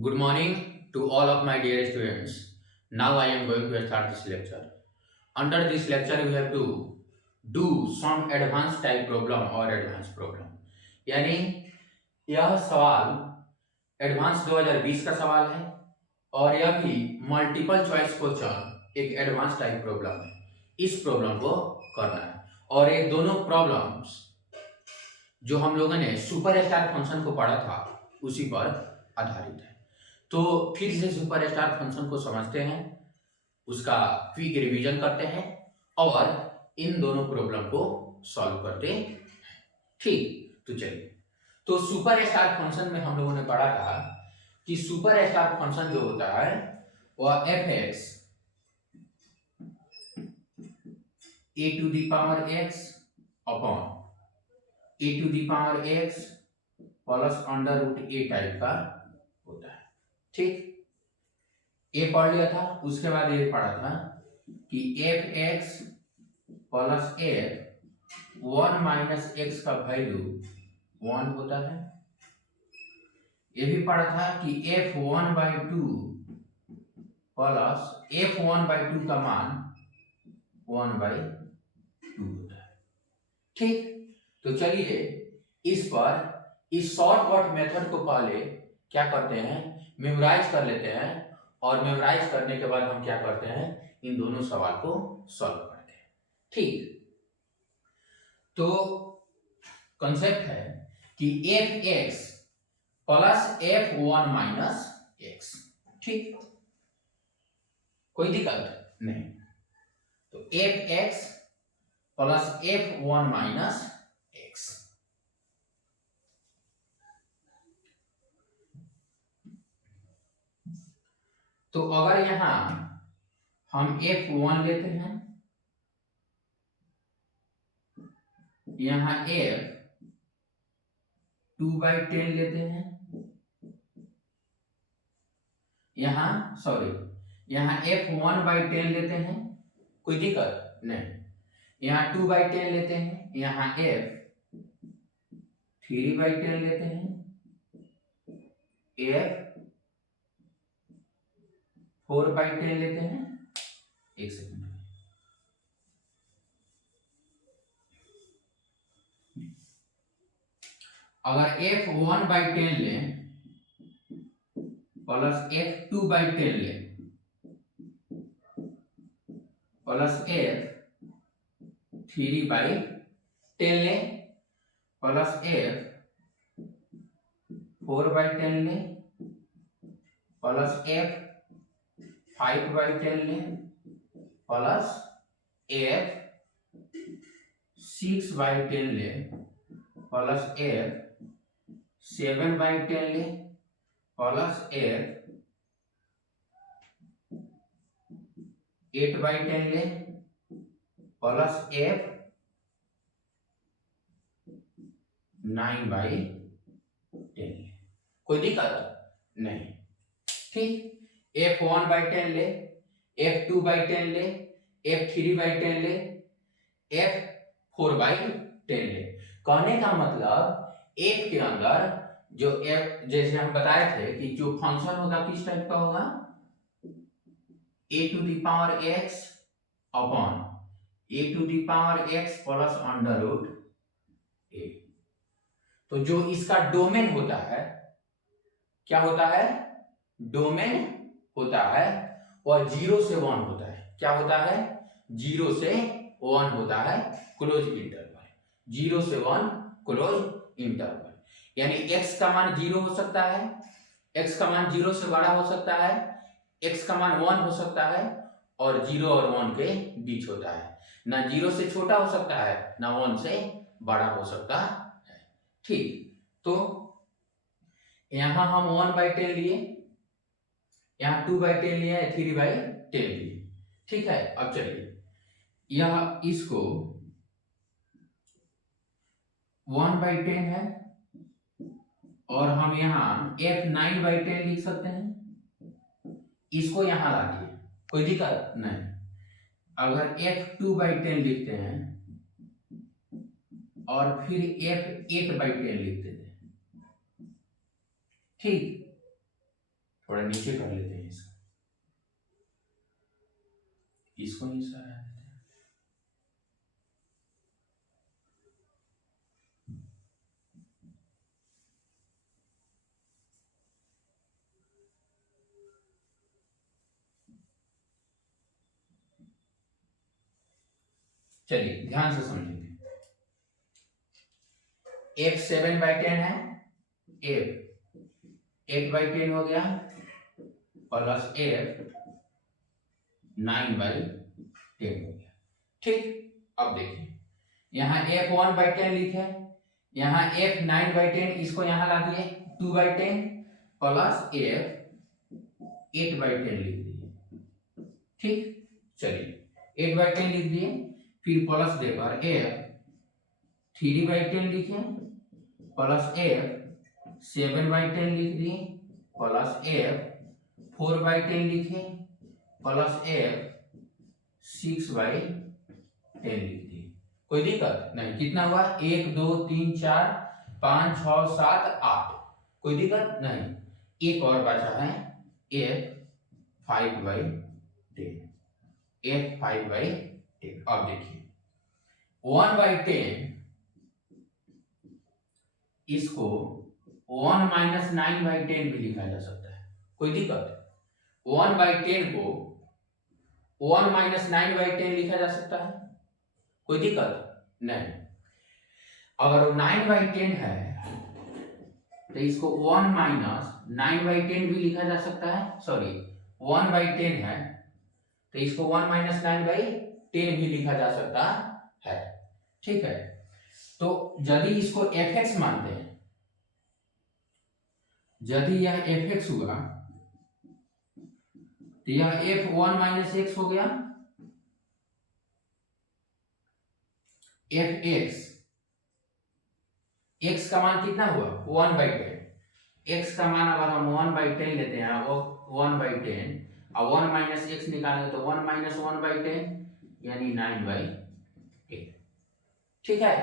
Good morning to all of my dear students. Now I am going to start this lecture. Under this lecture, we have to do some advanced type problem or advanced problem. यानी यह सवाल advance 2020 का सवाल है और यह भी multiple choice question एक एडवांस टाइप प्रॉब्लम है। इस प्रॉब्लम को करना है और ये दोनों प्रॉब्लम्स जो हम लोगों ने सुपर स्टार फंक्शन को पढ़ा था उसी पर आधारित है। तो फिर से सुपर स्टार फंक्शन को समझते हैं, उसका क्विक रिवीजन करते हैं और इन दोनों प्रॉब्लम को सॉल्व करते हैं। ठीक, तो चलिए। तो सुपर स्टार फंक्शन में हम लोगों ने पढ़ा था कि सुपर स्टार फंक्शन जो होता है वह f(x) a to the power x upon a to the power x plus under root a type का होता है। ठीक, ए पढ़ लिया था। उसके बाद ये पढ़ा था कि f(x) plus f 1 minus x का वैल्यू 1 होता है। ये भी पढ़ा था कि f1/2 प्लस f1/2 का मान 1/2 होता है। ठीक, तो चलिए इस शॉर्टकट मेथड को पहले क्या करते हैं, मेमोराइज कर लेते हैं और मेमोराइज करने के बाद हम क्या करते हैं, इन दोनों सवाल को सॉल्व करते हैं। ठीक, तो कंसेप्ट है कि f(x) plus f1 minus x। ठीक, कोई दिक्कत नहीं। तो f(x) plus f1 minus x। तो अगर यहां हम f1 लेते हैं, यहां f 2/10 लेते हैं, यहां f1/10 लेते हैं, कोई दिक्कत नहीं। यहां 2/10 लेते हैं, यहां f 3/10 लेते हैं, f 4/10 लेते हैं। एक सेकंड, अगर f1/10 लें प्लस f2/10 लें प्लस f 3/10 लें प्लस f 4/10 लें प्लस f 5/10 लें प्लस f 6/10 लें प्लस f 7/10 लें प्लस f 8/10 लें प्लस f 9/10 लें, कोई दिक्कत नहीं। ठीक, f1/10 ले, f2/10 ले, f3/10 ले, f4/10 ले। कहने का मतलब f के अंदर जो f, जैसे हम बताए थे कि जो फंक्शन होगा किस टाइप का होगा, a to the power x upon a to the power x plus under root a। तो जो इसका डोमेन होता है, क्या होता है, डोमेन होता है और 0 से 1 होता है। क्या होता है, 0 से 1 होता है, क्लोज इंटरवल। 0 से 1 क्लोज इंटरवल, यानी x का मान 0 हो सकता है, x का मान 0 से बड़ा हो सकता है, x का मान 1 हो सकता है और 0 और 1 के बीच होता है। ना 0 से छोटा हो सकता है, ना 1 से बड़ा हो सकता है। ठीक, तो यहां हम 1/10 लिए, यहां 2/10 लिया, 3/10 लिए। ठीक है, अब चलिए यह इसको 1/10 है और हम यहां f 9/10 लिख सकते हैं। इसको यहां ला दिए, कोई दिक्कत नहीं। अगर f 2/10 लिखते हैं और फिर f 8/10 लिख देते हैं। ठीक, थोड़ा नीचे कर लेते हैं इसको ही सर देते हैं। चलिए ध्यान से समझेंगे। f 7/10 है, f 8/10 हो गया प्लस f 9/10 हो गया। ठीक, अब देखिए यहाँ f 1/10 लिखे, यहाँ f 9/10, इसको यहाँ ला दिए 2/10 प्लस f 8/10 लिख दिए। ठीक, चलिए 8/10 लिख दिए, फिर प्लस देकर f 3/10 लिखे प्लस f 7/10 लिख दिए प्लस f 4/10 लिखे प्लस f 6/10 लिख दिए। कोई दिक्कत नहीं? कितना हुआ? 1 2 3 4 5 6 7 8। कोई दिक्कत नहीं। एक और बचा है f 5/10, f 5/10। अब देखिए 1/10 इसको 1 - 9/10 भी लिखा जा सकता है। कोई दिक्कत? 1/10 को 1 - 9/10 लिखा जा सकता है। कोई दिक्कत नहीं। अगर 9/10 है तो इसको 1 - 9/10 भी लिखा जा सकता है। सॉरी, 1/10 है तो इसको 1 - 9/10 भी लिखा जा सकता है। ठीक है, तो यदि इसको fx मानते हैं, यदि यह fx हुआ तो यह f1 - x हो गया, fx, x का मान कितना हुआ? 1/10। x का मान अगर हम 1/10 लेते हैं, वो 1/10 और 1 - x निकालेंगे तो 1 - 1/10 यानी 9/8। ठीक है,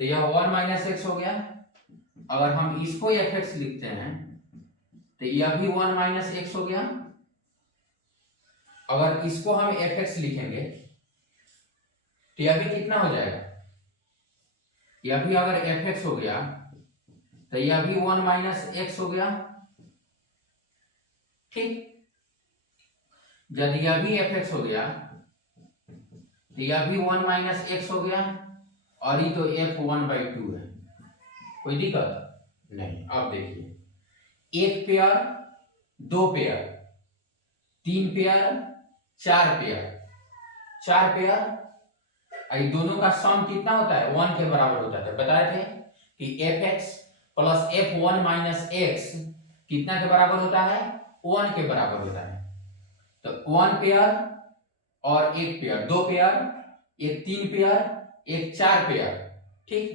तो यह 1 - x हो गया। अगर हम इसको fx लिखते हैं तो यह भी 1 - x हो गया। अगर इसको हम fx लिखेंगे तो यह भी कितना हो जाएगा? यह भी अगर fx हो गया तो यह भी 1 - x हो गया। ठीक, यदि यह भी fx हो गया तो यह भी 1 - x हो गया, और ये तो f1/2 है। कोई दिक्कत नहीं। अब देखिए 1 pair, 2 pair, 3 pair, 4 pair, 4 pair, ये दोनों का सम कितना होता है? 1 के बराबर होता है। बताए थे कि fx प्लस f1 - x कितना के बराबर होता है? 1 के बराबर होता है। तो 1 पेयर और 1 पेयर, 2 पेयर, एक 3 पेयर, एक 4 पेयर। ठीक,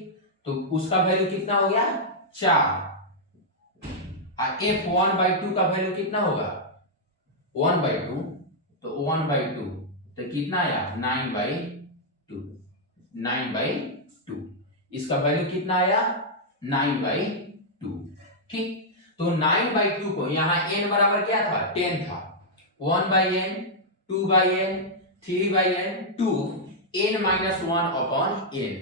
तो उसका वैल्यू कितना हो गया? 4। और f1/2 का वैल्यू कितना होगा? 1/2, तो 1/2 तो कितना आया? 9/2, 9/2। इसका वैल्यू कितना आया? 9/2। ठीक, तो 9/2 को यहाँ n बराबर क्या था? 10 था। 1/n, 2/n, 3/n, 2 n - 1/n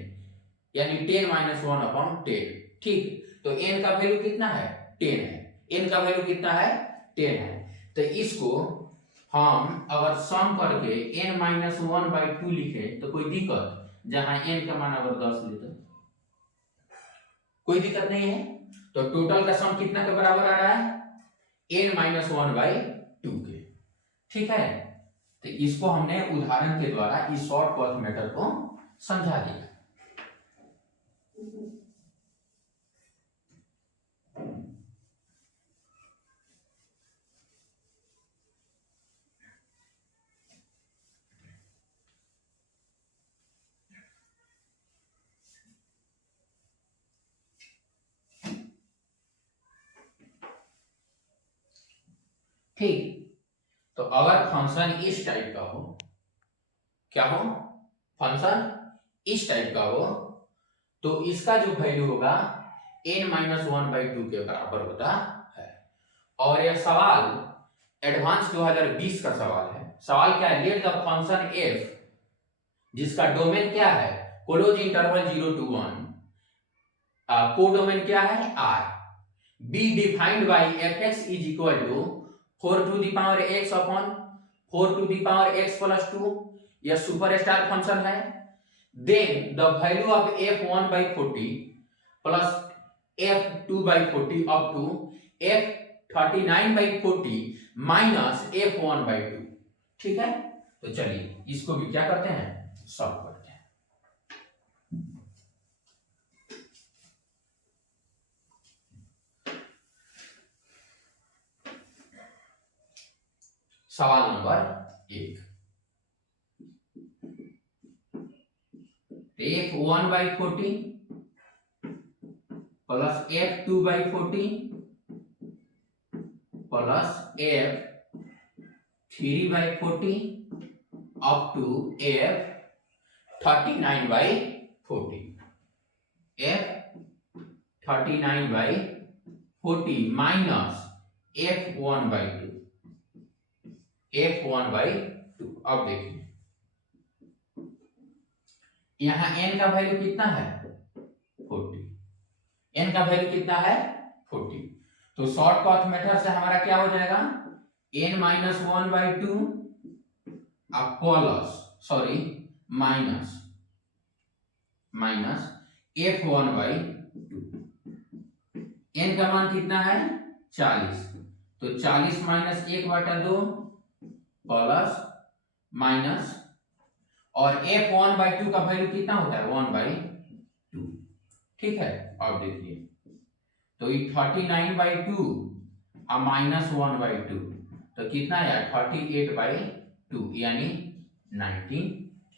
यानी 10 - 1/10। ठीक, तो n का वैल्यू कितना है? 10 है। n का वैल्यू कितना है? 10 है। तो इसको हम अगर सम करके n - 1/2 लिखे तो कोई दिक्कत? जहां n का मान अगर 10 ले तो कोई दिक्कत नहीं है। तो टोटल का सम कितना के बराबर आ रहा है? n - 1/2 के। ठीक है, तो इसको हमने उदाहरण के द्वारा इस शॉर्ट पथ मेथड को समझा दिया। ठीक, तो अगर फंक्शन इस टाइप का हो, क्या हो? फंक्शन इस टाइप का हो तो इसका जो वैल्यू होगा n - 1/2 के बराबर होता है। और यह सवाल एडवांस 2020 का सवाल है। सवाल क्या है, लेट द फंक्शन f जिसका डोमेन क्या है, क्लोज इंटरवल 0 to 1, कोडोमेन क्या है r, be defined by fx is equal to 4 to the power x upon 4 to the power x plus 2, यह सुपरस्टार फंक्शन है। Then the value of f1 by 40 plus f2 by 40 up to f39 by 40 minus f1 by 2। ठीक है, तो चलिए इसको भी क्या करते हैं, सॉल्व करते हैं। सवाल number 1, f1 by 40 plus f2 by 40 plus f3 by 40 up to f39 by 40, f39 by 40 minus f1 by 2, f1 by 2। अब देखिए यहां n का वैल्यू कितना है, 40, n का वैल्यू कितना है 40, तो शॉर्टकट मेथड से हमारा क्या हो जाएगा, n minus 1 by 2 plus sorry minus f1 by 2। n का मान कितना है 40, तो 40 माइनस 1/2 प्लस माइनस, और f1 by 2 का वैल्यू कितना होता है 1 by 2। ठीक है, अब देखिए तो ये 39 by 2 और माइनस 1 by 2 तो कितना है 38 by 2 यानी 19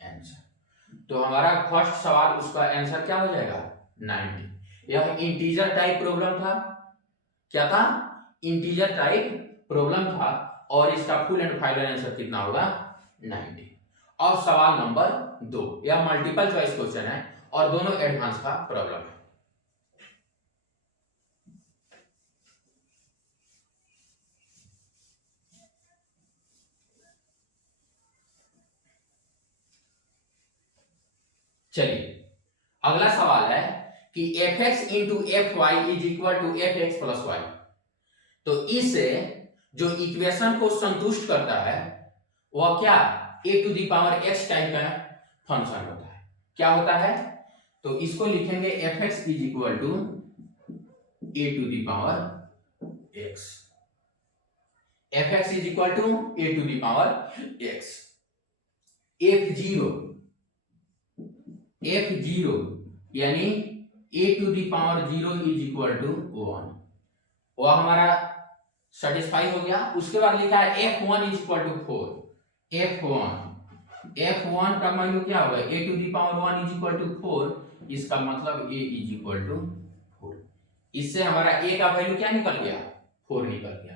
आंसर। तो हमारा फर्स्ट सवाल उसका आंसर क्या हो जाएगा 19। यह इंटीजर टाइप प्रॉब्लम था, क्या था, इंटीजर टाइप प्रॉब्लम था, और इसका फुल एंड फाइनल आंसर कितना होगा 90। अब सवाल नंबर 2, यह मल्टीपल चॉइस क्वेश्चन है और दोनों एडवांस का प्रॉब्लम है। चलिए अगला सवाल है कि fx into F Y is equal to F X plus Y. तो इससे जो इक्वेशन को संतुष्ट करता है वह क्या a to the power x type का फंक्शन होता है। क्या होता है, तो इसको लिखेंगे fx is equal to a to the power x, fx is equal to a to the power x, f0 यानी a to the power 0 is equal to 1, वह हमारा सेटिस्फाई हो गया। उसके बाद लिखा है f1 is equal to 4, f1 का वैल्यू क्या होगा a to the power 1 is equal to 4, इसका मतलब a इज इक्वल टू 4। इससे हमारा a का वैल्यू क्या निकल गया 4 निकल गया।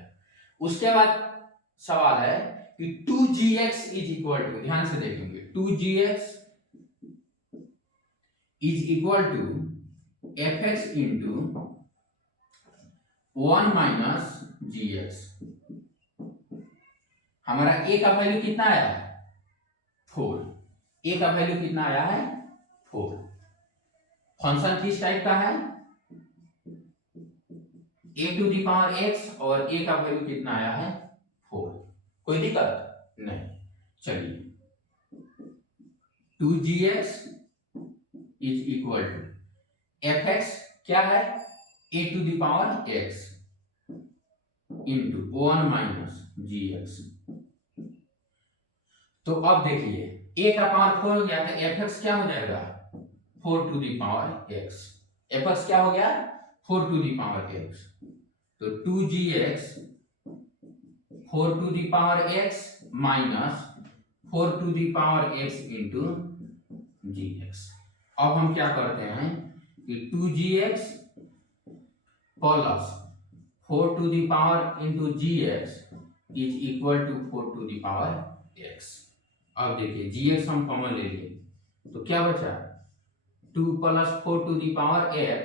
उसके बाद सवाल है कि 2gx इज इक्वल टू, ध्यान से देखेंगे 2gx is equal to fx into 1 minus gx। हमारा a का वैल्यू कितना आया है 4, a का वैल्यू कितना आया है 4। फंक्शन किस टाइप का है a to the power x और a का वैल्यू कितना आया है 4, कोई दिक्कत नहीं। चलिए 2gx is equal to fx क्या है a to the power x into 1 minus gx। तो अब देखिए a का पावर 4 हो गया तो fx क्या हो जाएगा 4 to the power x, fx क्या हो गया 4 टू दी पावर x, तो 2gx 4 to the power x minus 4 to the power x into gx। अब हम क्या करते हैं कि 2gx plus 4 to the power into gx is equal to 4 to the power x। अब देखिए gx हम कॉमन ले लिए तो क्या बचा 2 plus 4 to the power x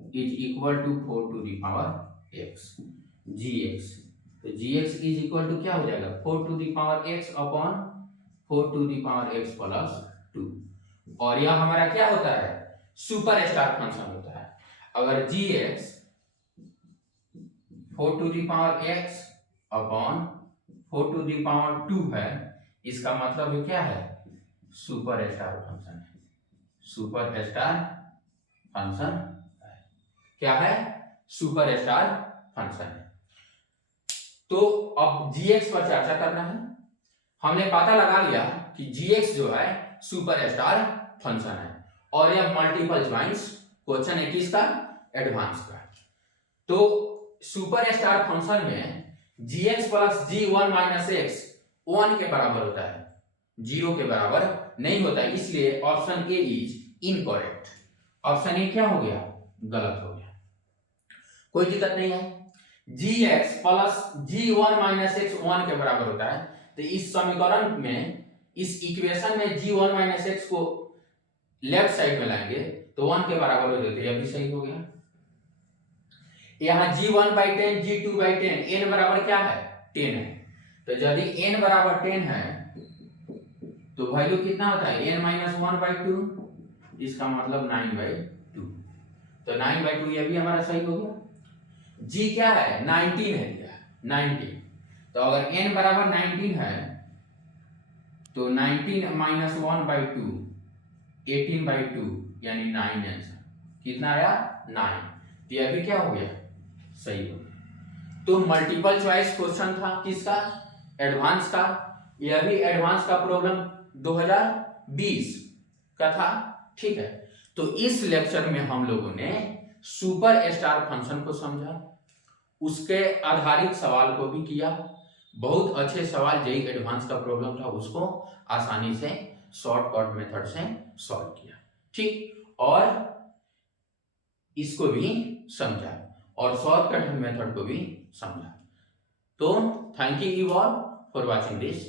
is equal to 4 to the power x। gx, तो gx इज इक्वल टू क्या हो जाएगा 4 to the power x upon 4 to the power x प्लस 2। और यह हमारा क्या होता है सुपर स्टार फंक्शन होता है। अगर gx 4 to the power x upon 4 to the power 2 है, इसका मतलब क्या है सुपर स्टार फंक्शन है, सुपर स्टार फंक्शन है। क्या है सुपर स्टार फंक्शन है। तो अब gx पर चर्चा करना है। हमने पता लगा लिया कि gx जो है सुपर स्टार फंक्शन है और यह मल्टीपल चॉइस क्वेश्चन है किसका एडवांस का। तो सुपर स्टार फंक्शन में gx plus g1 minus x 1 के बराबर होता है, 0 के बराबर नहीं होता है, इसलिए option A is incorrect. Option A क्या हो गया गलत हो गया। कोई दिक्कत नहीं है। gx plus g1 minus x 1 के बराबर होता है, तो इस समीकरण में इस इक्वेशन में g1 माइनस x को लेफ्ट साइड में लाएंगे तो 1 के बराबर हो जाते, यह भी सही हो गया। यहाँ g1/10 g2/10 n बराबर क्या है 10 है, तो यदि n बराबर 10 है तो वैल्यू कितना होता है n माइनस 1/2, इसका मतलब 9/2, तो 9/2 यह भी हमारा सही हो गया। g क्या है 19 है दिया 19, तो अगर n बराबर 19 है तो 19 माइनस 1/2 18/2 यानी 9 आंसर कितना आया 9, तो यह भी क्या हो गया सही हो गया। तो मल्टीपल चॉइस क्वेश्चन था किसका एडवांस का, यह भी एडवांस का प्रॉब्लम 2020 का था। ठीक है, तो इस लेक्चर में हम लोगों ने सुपर स्टार फंक्शन को समझा, उसके आधारित सवाल को भी किया। बहुत अच्छे सवाल जेईई एडवांस का प्रॉब्लम था, उसको आसानी से शॉर्टकट मेथड से सॉल्व किया। ठीक, और इसको भी समझा और शॉर्टकट मेथड को भी समझा। तो thank you all for watching this